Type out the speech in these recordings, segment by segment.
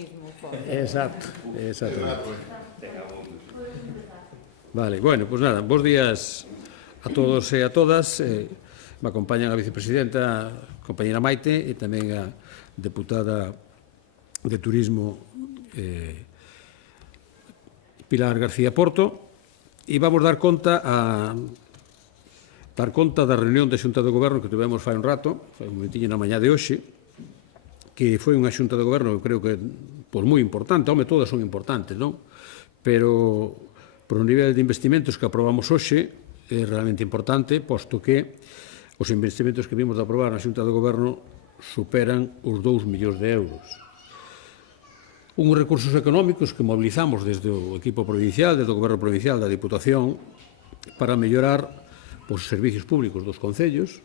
mismo fondo. Exacto, exactamente. Vale, bueno, pues nada, bons días a todos e a todas. Me acompañan a vicepresidenta, a compañera Maite, e tamén a deputada de Turismo Pilar García Porto. E vamos dar conta da reunión da Xunta do Goberno que tivemos fai un rato, fai un momentiño na mañá de hoxe, que foi unha Xunta do Goberno que creo que pois, moi importante, home, todas son importantes, non? Pero por un nivel de investimentos que aprobamos hoxe é realmente importante, posto que os investimentos que vimos de aprobar na Xunta do Goberno superan os 2 millóns de euros. Uns recursos económicos que mobilizamos desde o equipo provincial, desde o Goberno provincial da Diputación, para mellorar os servicios públicos dos concellos,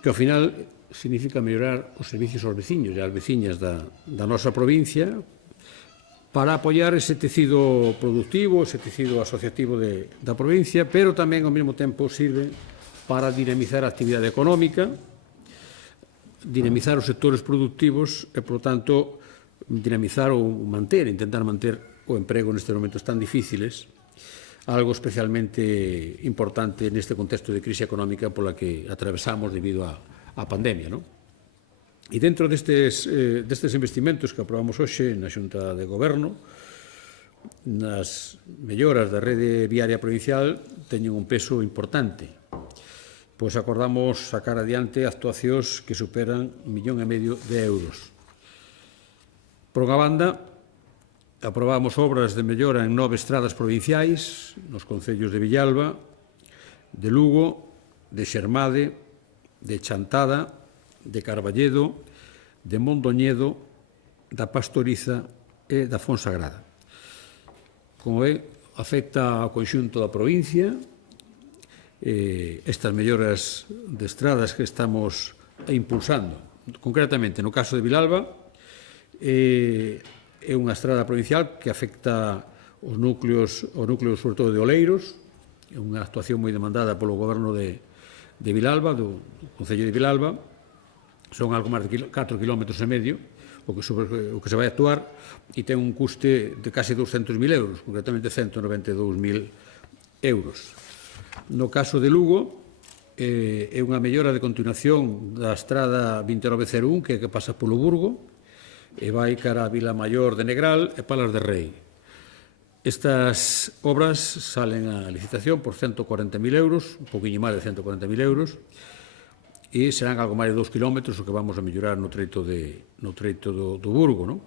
que ao final significa mellorar os servicios aos veciños e ás veciñas da nosa provincia, para apoiar ese tecido productivo, ese tecido asociativo da provincia, pero tamén ao mesmo tempo sirve para dinamizar a actividade económica, dinamizar os sectores productivos e, por tanto, dinamizar ou intentar manter o emprego nestes momentos tan difíciles, algo especialmente importante neste contexto de crise económica pola que atravesamos debido á pandemia, non? E dentro destes investimentos que aprobamos hoxe na Xunta de Goberno, nas melloras da rede viaria provincial teñen un peso importante. Pois acordamos sacar adiante actuacións que superan 1,5 millón de euros. Por unha banda, aprobamos obras de mellora en 9 estradas provinciais nos concellos de Villalba, de Lugo, de Xermade, de Chantada, de Carballedo, de Mondoñedo, da Pastoriza e da Fonsagrada. Como é, afecta ao conxunto da provincia estas melloras de estradas que estamos impulsando. Concretamente, no caso de Vilalba, é unha estrada provincial que afecta os núcleos sobre todo de Oleiros, é unha actuación moi demandada polo goberno de Vilalba, do Concello de Vilalba. Son algo máis de 4,5 km o que se vai actuar e ten un custe de case 200.000 euros, concretamente 192.000 euros. No caso de Lugo, é unha mellora de continuación da estrada 2901 que pasa polo Burgo e vai cara a Vila Maior de Negral e Palas de Rei. Estas obras salen a licitación por 140.000 euros, un poquinho máis de 140.000 euros, e serán algo máis de 2 km o que vamos a mellorar no treito do Burgo, non?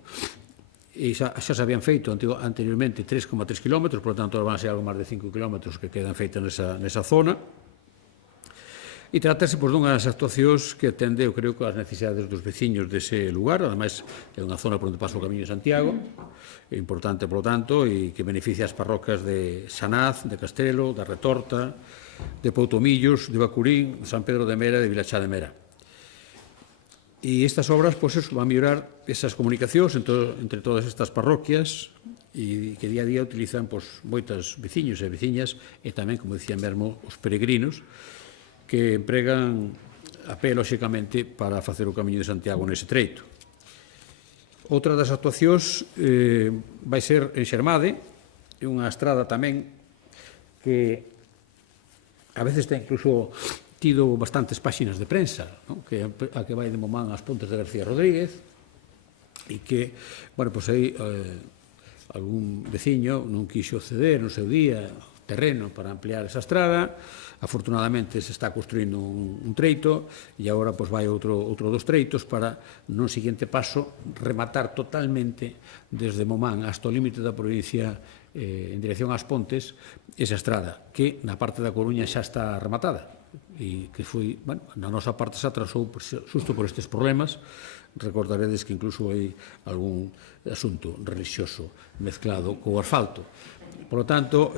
E xa se habían feito anteriormente 3,3 km, por lo tanto, van a ser algo máis de 5 km que quedan feitas nesa zona. E trátase dunhas actuacións que atende, eu creo, as necesidades dos veciños dese lugar. Ademais, é unha zona por onde pasa o Camiño de Santiago, é importante, por lo tanto, e que beneficia as parrocas de Sanaz, de Castelo, da Retorta, de Poutomillos, de Bacurín, de San Pedro de Mera e de Vilachá de Mera. E estas obras, pois, van a mellorar esas comunicacións entre todas estas parroquias e que día a día utilizan moitos veciños e veciñas e tamén, como dicía mesmo, os peregrinos que empregan a pé, lóxicamente, para facer o Camiño de Santiago nese treito. Outra das actuacións vai ser en Xermade, é unha estrada tamén que a veces ten incluso tido bastantes páxinas de prensa, non? Que a que vai de Momán ás Pontes de García Rodríguez e que, bueno, pois aí algún veciño non quixo ceder no seu día terreno para ampliar esa estrada. Afortunadamente se está construindo un treito e agora pois vai outro dos treitos para, no seguinte paso, rematar totalmente desde Momán hasta o límite da provincia en dirección ás Pontes esa estrada, que na parte da Coruña xa está rematada e que foi, bueno, na nosa parte se atrasou xusto por estes problemas. Recordaredes que incluso hai algún asunto religioso mezclado co asfalto. Por lo tanto,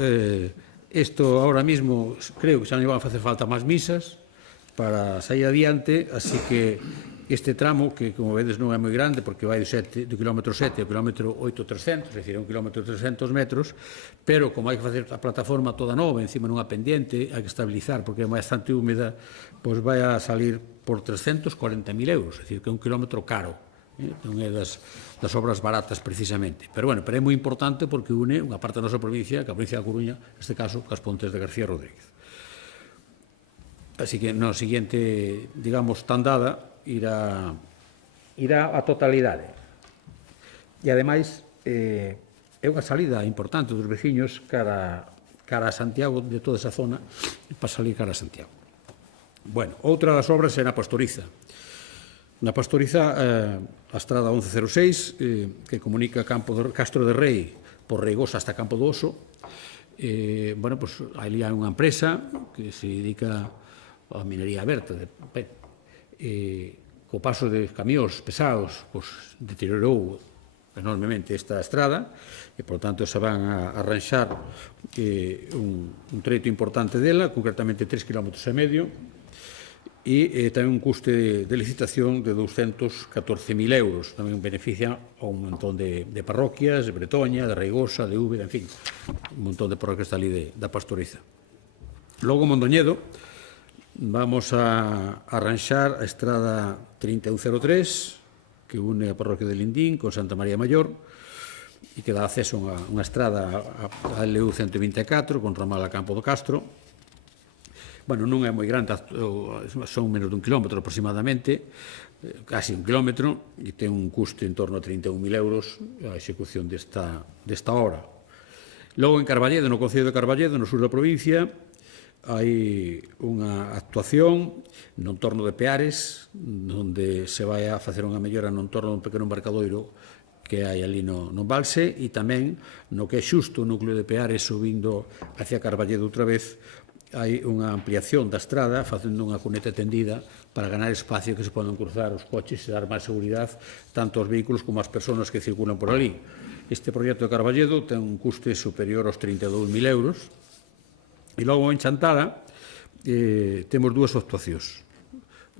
isto ahora mismo creo que xa non van a facer falta máis misas para sair adiante, así que este tramo, que como vedes non é moi grande porque vai do kilómetro 7 ao kilómetro 8,300, é dicir, 1 kilómetro 300 metros, pero como hai que facer a plataforma toda nova, encima nunha pendiente, hai que estabilizar porque é bastante húmeda, pois vai a salir por 340.000 euros, é dicir, que é un kilómetro caro Non é das obras baratas precisamente. Pero, bueno, pero é moi importante porque une unha parte da nosa provincia, que a provincia da Coruña, neste caso, cas Pontes de García Rodríguez. Así que, no seguinte, digamos, tandada, irá a totalidade. E, ademais, é unha salida importante dos veciños cara a Santiago, de toda esa zona, para salir cara a Santiago. Bueno, outra das obras é na Pastoriza. Na Pastoriza, a estrada 1106, que comunica Castro de Rei por Reigosa hasta Campo do Oso. Bueno, pues, ali hai unha empresa que se dedica a minería aberta. Co paso de camións pesados, pues, deteriorou enormemente esta estrada e, por tanto, se van a arranxar un treito importante dela, concretamente 3,5 km, e tamén un custe de licitación de 214.000 euros. Tamén beneficia a un montón de parroquias, de Bretoña, de Reigosa, de Úbeda, en fin, un montón de parroquias ali da Pastoriza. Logo, Mondoñedo, vamos a arranxar a estrada 3103, que une a parroquia de Lindín con Santa María Maior, e que dá acceso a unha estrada a LU 124 con ramal a Campo do Castro. Bueno, non é moi grande, son menos dun kilómetro aproximadamente, casi un kilómetro, e ten un custe en torno a 31.000 euros a execución desta obra. Logo, en Carballedo, no Concello de Carballedo, no sur da provincia, hai unha actuación no entorno de Peares, onde se vai a facer unha mellora no entorno dun pequeno embarcadoiro que hai ali no embalse, e tamén no que é xusto o núcleo de Peares subindo hacia Carballedo outra vez, hai unha ampliación da estrada facendo unha cuneta tendida para ganar espacio que se poden cruzar os coches e dar máis seguridade tanto aos vehículos como ás persoas que circulan por ali. Este proxecto de Carballedo ten un custe superior aos 32.000 euros. E logo en Chantada temos dúas actuacións.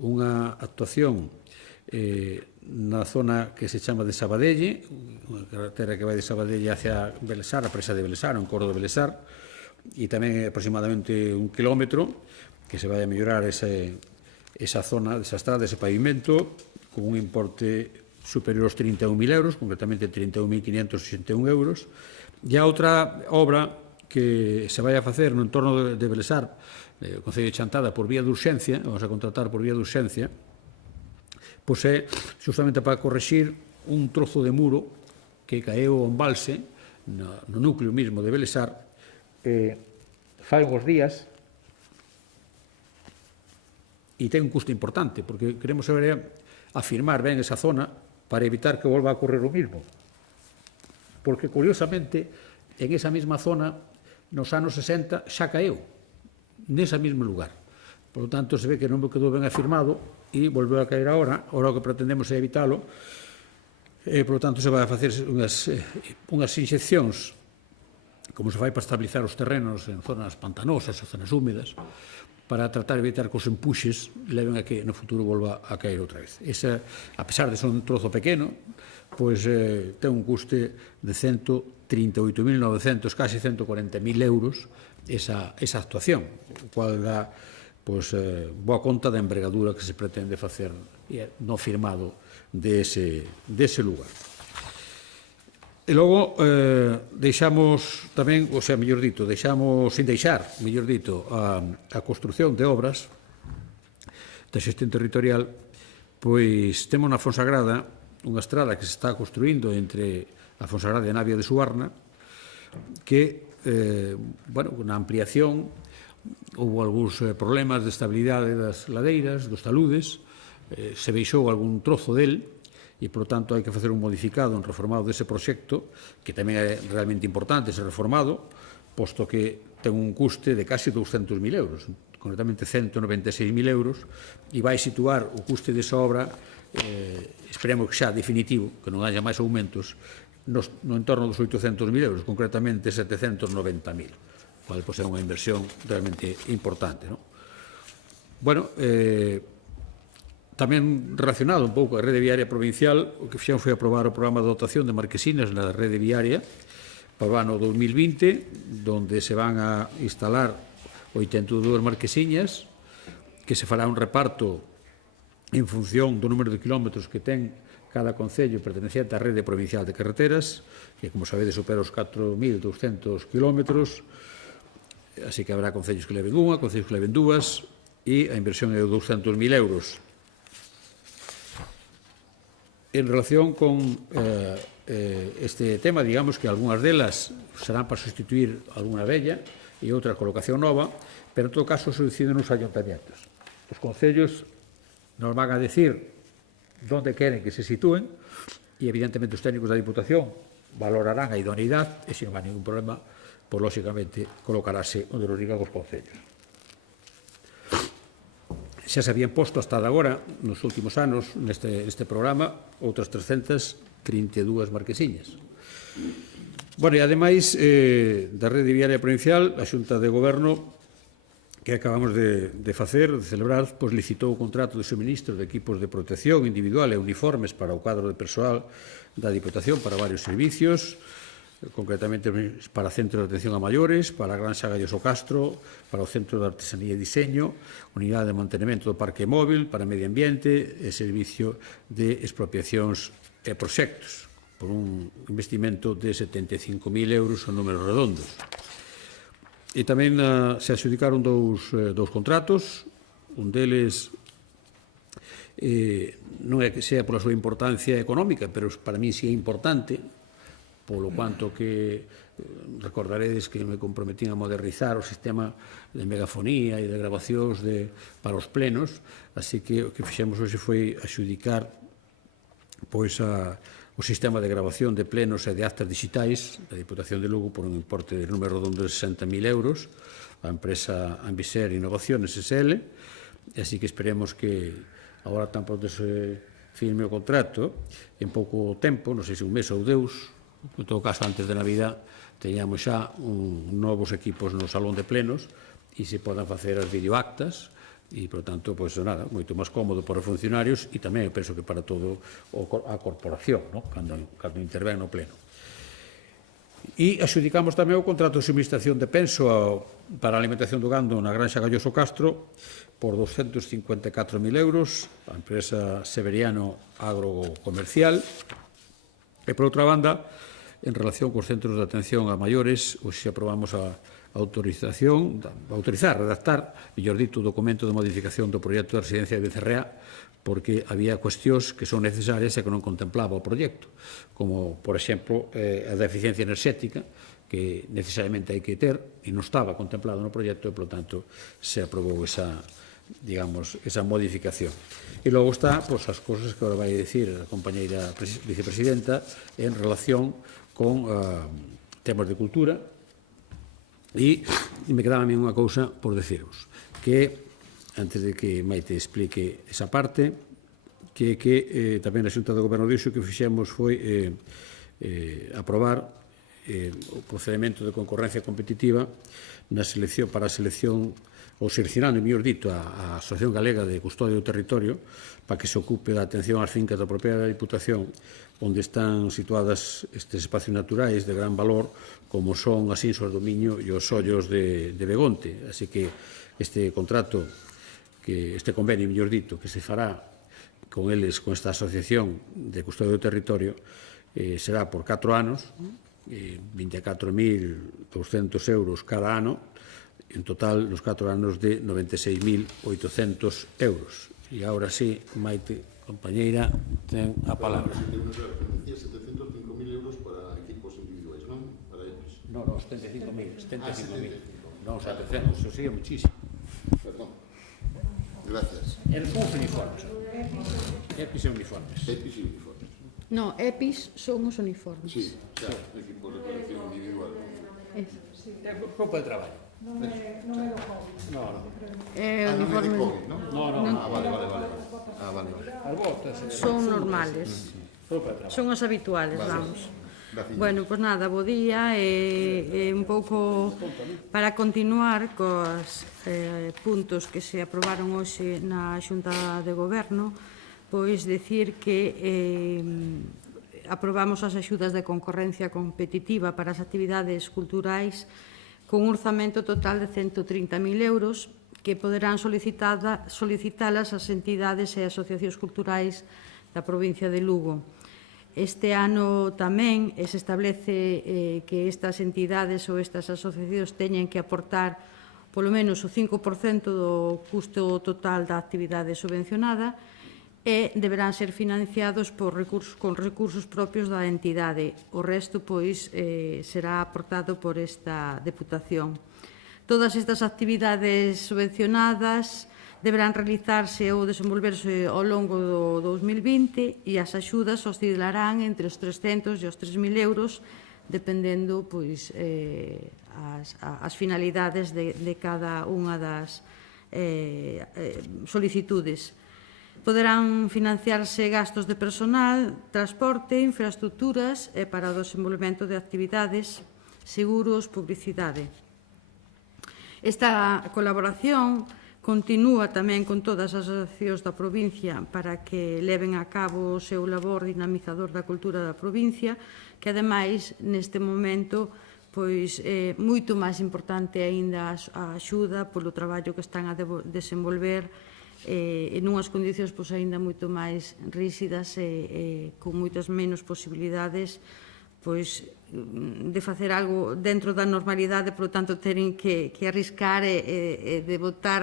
Unha actuación na zona que se chama de Sabadelle, unha carretera que vai de Sabadelle hacia Belesar, a presa de Belesar, un cordo de Belesar, e tamén aproximadamente un kilómetro, que se vai a mellorar esa zona, esa estrada, ese pavimento, con un importe superior aos 31.000 euros, concretamente 31.561 euros. E a outra obra que se vai a facer no entorno de Belesar, o Concello de Chantada, por vía de urxencia, vamos a contratar por vía de urxencia, pois é justamente para correxir un trozo de muro que caeu ao embalse no núcleo mismo de Belesar fai uns días, e ten un custo importante, porque queremos saber afirmar ben esa zona para evitar que volva a ocurrir o mismo. Porque, curiosamente, en esa mesma zona, nos anos 60, xa caeu, nese mesmo lugar. Por lo tanto, se ve que non me quedou ben afirmado e volveu a caer agora. Agora o que pretendemos é evitalo. Por lo tanto, se vai a facer unhas inxeccións, como se fai para estabilizar os terrenos en zonas pantanosas ou zonas húmedas, para tratar de evitar que os empuxes leven a que no futuro volva a caer outra vez. Esa, a pesar de ser un trozo pequeno, pois ten un custe de 138.900, casi 140.000 euros esa actuación, o cual dá boa conta da envergadura que se pretende facer no firmado dese lugar. E logo deixamos tamén, ou sea, mellor dito, deixamos sin deixar, mellor dito, a construción de obras da xestión territorial, pois temos na Fonsagrada unha estrada que se está construindo entre a Fonsagrada e a Navia de Suarna, que, bueno, na ampliación houve algúns problemas de estabilidade das ladeiras, dos taludes, se veixou algún trozo del, e, por tanto, hai que facer un modificado, un reformado dese proxecto, que tamén é realmente importante ser reformado, posto que ten un custe de casi 200.000 euros, concretamente 196.000 euros, e vai situar o custe desa obra, esperemos que xa definitivo, que non haya máis aumentos, no entorno dos 800.000 euros, concretamente 790.000, cual é unha inversión realmente importante. Bueno, tamén relacionado un pouco a rede viaria provincial, o que fixeron foi aprobar o programa de dotación de marquesinas na rede viaria para o ano 2020, donde se van a instalar 82 marquesiñas, que se fará un reparto en función do número de kilómetros que ten cada concello perteneciente á rede provincial de carreteras, que, como sabedes, supera os 4.200 kilómetros, así que habrá concellos que leven unha, concellos que leven dúas, e a inversión é de 200.000 euros. En relación con este tema, digamos que algunhas delas serán para sustituir alguna vella e outra colocación nova, pero en todo caso se deciden nos ayuntamientos. Os concellos nos van a decir onde queren que se sitúen e, evidentemente, os técnicos da Diputación valorarán a idoneidade e, se non hai ningún problema, pois, lóxicamente, colocarase onde nos digan os concellos. Xa se habían posto hasta agora, nos últimos anos, neste programa, outras 332 marquesiñas. Bueno, e ademais da rede viaria provincial, a Xunta de Goberno, que acabamos de celebrar, pois licitou o contrato de suministro de equipos de protección individual e uniformes para o cuadro de persoal da Diputación para varios servicios, concretamente para Centro de Atención a Maiores, para a Granxa Galloso Castro, para o Centro de Artesanía e Diseño, Unidade de Mantenimento do Parque Móvil, para Medio Ambiente e Servicio de Expropiacións e Proxectos, por un investimento de 75.000 euros en números redondos. E tamén se adxudicaron dous contratos, un deles non é que sea pola súa importancia económica, pero para mí sí é importante, polo cuanto que recordaredes que me comprometín a modernizar o sistema de megafonía e de grabacións para os plenos, así que o que fixemos hoxe foi axudicar pois o sistema de grabación de plenos e de actas digitais da Diputación de Lugo por un importe de número redondo de 60.000 euros a empresa Ambiser Innovaciones SL, e así que esperemos que agora tan pronto se firme o contrato, en pouco tempo, non sei se un mes ou dous, en todo caso, antes de Navidad, teñamos xa novos equipos no salón de plenos e se podan facer as videoactas e, por tanto, pois nada, moito máis cómodo para os funcionarios e tamén, eu penso que para todo a corporación, cando intervén no pleno. E axudicamos tamén o contrato de suministración de penso para a alimentación do gando na Granxa Galloso Castro por 254.000 euros a empresa Severiano Agrocomercial. E, por outra banda, en relación cos centros de atención a maiores, hoxe aprobamos a redactar, mellor dito, o documento de modificación do proxecto de residencia de Becerrea, porque había cuestións que son necesarias e que non contemplaba o proxecto, como, por exemplo, a da eficiencia enerxética, que necesariamente hai que ter, e non estaba contemplado no proxecto, e, por tanto, se aprobou esa modificación. E logo está as cousas que agora vai dicir a compañeira vicepresidenta en relación con temas de cultura, e me quedaba a mí unha cousa por deciros, que, antes de que Maite explique esa parte, que tamén a Xunta de Goberno dixo que fixemos foi aprobar o procedimento de concorrencia competitiva para a selección, ou seleccionando, mellor dito, a Asociación Galega de Custodia do Territorio para que se ocupe da atención ás fincas da propiedade da Diputación onde están situadas estes espacios naturais de gran valor como son as Insuas do Miño e os ollos de Begonte. Así que este contrato, este convenio, mellor dito, que se fará con eles, con esta Asociación de Custodia do Territorio, será por 4 anos, 24.200 euros cada ano, en total, nos 4 anos, de 96.800 euros. E agora sí, Maite, compañeira, ten a palabra. Decía 705.000 euros para equipos individuais, non? Para eles. Non, 75.000. Non, 700, eso sí, é muchísimo. Perdón. Gracias. Eles son os uniformes. EPIs e uniformes. EPIs e uniformes. No, EPIs son os uniformes. Sí, xa, equipos de protección individual. É roupa de traballo. Non é do COVID. Non. É Non é de uniforme. COVID, non? Non. Vale. Vale. As botas Son normales. roupa de traballo. Son as habituales, vamos. Gracias. Bueno, pois nada, bo día e un pouco para continuar cos puntos que se aprobaron hoxe na Xunta de Goberno, pois decir que aprobamos as axudas de concorrencia competitiva para as actividades culturais con un orzamento total de 130.000 euros que poderán solicitalas as entidades e asociacións culturais da provincia de Lugo. Este ano tamén se establece que estas entidades ou estas asociacións teñen que aportar polo menos o 5% do custo total da actividade subvencionada e deberán ser financiados con recursos propios da entidade. O resto, pois, será aportado por esta Deputación. Todas estas actividades subvencionadas deberán realizarse ou desenvolverse ao longo do 2020 e as axudas oscilarán entre os 300 e os 3.000 euros dependendo pois, as finalidades de cada unha das solicitudes. Poderán financiarse gastos de personal, transporte, infraestructuras e para o desenvolvemento de actividades, seguros, publicidade. Esta colaboración continúa tamén con todas as asociacións da provincia para que leven a cabo o seu labor dinamizador da cultura da provincia, que ademais neste momento pois é moito máis importante aínda a axuda polo traballo que están a desenvolver en unhas condicións pois aínda moito máis rígidas e con moitas menos posibilidades pois de facer algo dentro da normalidade, por lo tanto, teren que arriscar e de botar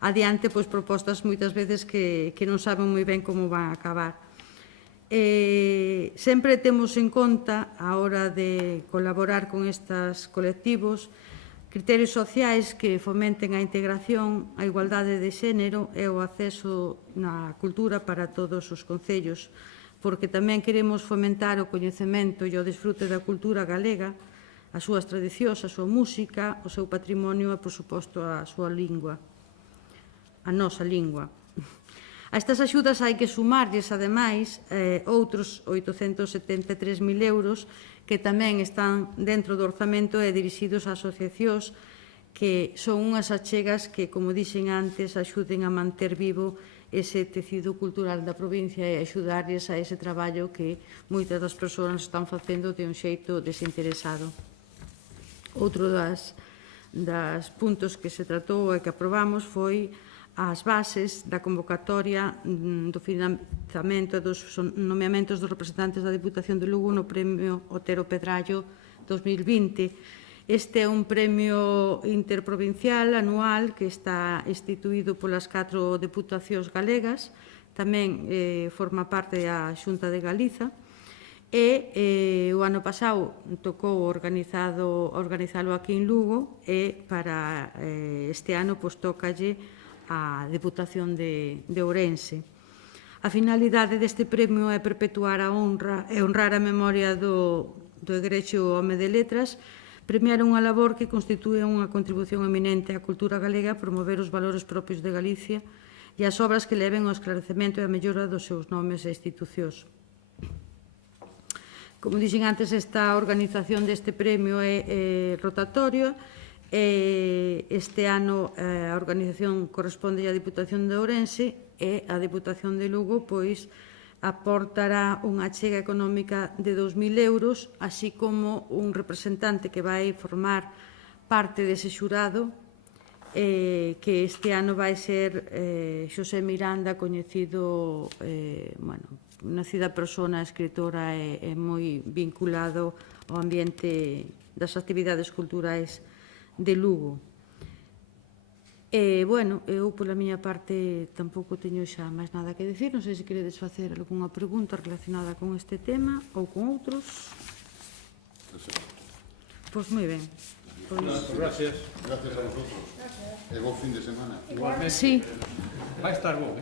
adiante pois propostas moitas veces que non saben moi ben como van a acabar. Sempre temos en conta, a hora de colaborar con estes colectivos, criterios sociais que fomenten a integración, a igualdade de xénero e o acceso na cultura para todos os concellos, porque tamén queremos fomentar o coñecemento e o desfrute da cultura galega, as súas tradicións, a súa música, o seu patrimonio e, por suposto, a súa lingua, a nosa lingua. A estas axudas hai que sumarlles, ademais, outros 873.000 euros que tamén están dentro do orzamento e dirixidos a asociacións que son unhas achegas que, como dixen antes, axuden a manter vivo ese tecido cultural da provincia e axudarles a ese traballo que moitas das persoas están facendo de un xeito desinteresado. Outro das puntos que se tratou e que aprobamos foi as bases da convocatoria do financiamento e dos nomeamentos dos representantes da Deputación de Lugo no Premio Otero Pedrallo 2020. Este é un premio interprovincial anual que está instituído polas 4 deputacións galegas, tamén forma parte da Xunta de Galiza, e o ano pasado tocou organizalo aquí en Lugo e para este ano tócalle a Deputación de Ourense. A finalidade deste premio é perpetuar a honra e honrar a memoria do egrexo home de letras, premiar unha labor que constitúe unha contribución eminente á cultura galega, promover os valores propios de Galicia e as obras que leven ao esclarecemento e a mellora dos seus nomes e institucións. Como dixen antes, esta organización deste premio é rotatorio. Este ano a organización corresponde á Deputación de Ourense e a Deputación de Lugo pois aportará unha achega económica de 2.000 euros, así como un representante que vai formar parte dese xurado, que este ano vai ser Xosé Miranda, coñecido, nacida persona, escritora e moi vinculado ao ambiente das actividades culturais de Lugo. Eu, pola miña parte, tampouco teño xa máis nada que decir. Non sei se queredes facer algunha pregunta relacionada con este tema ou con outros. Pois moi ben. Gracias. Gracias a vosotros. E bo fin de semana. Igualmente. Sí. Vai estar bo,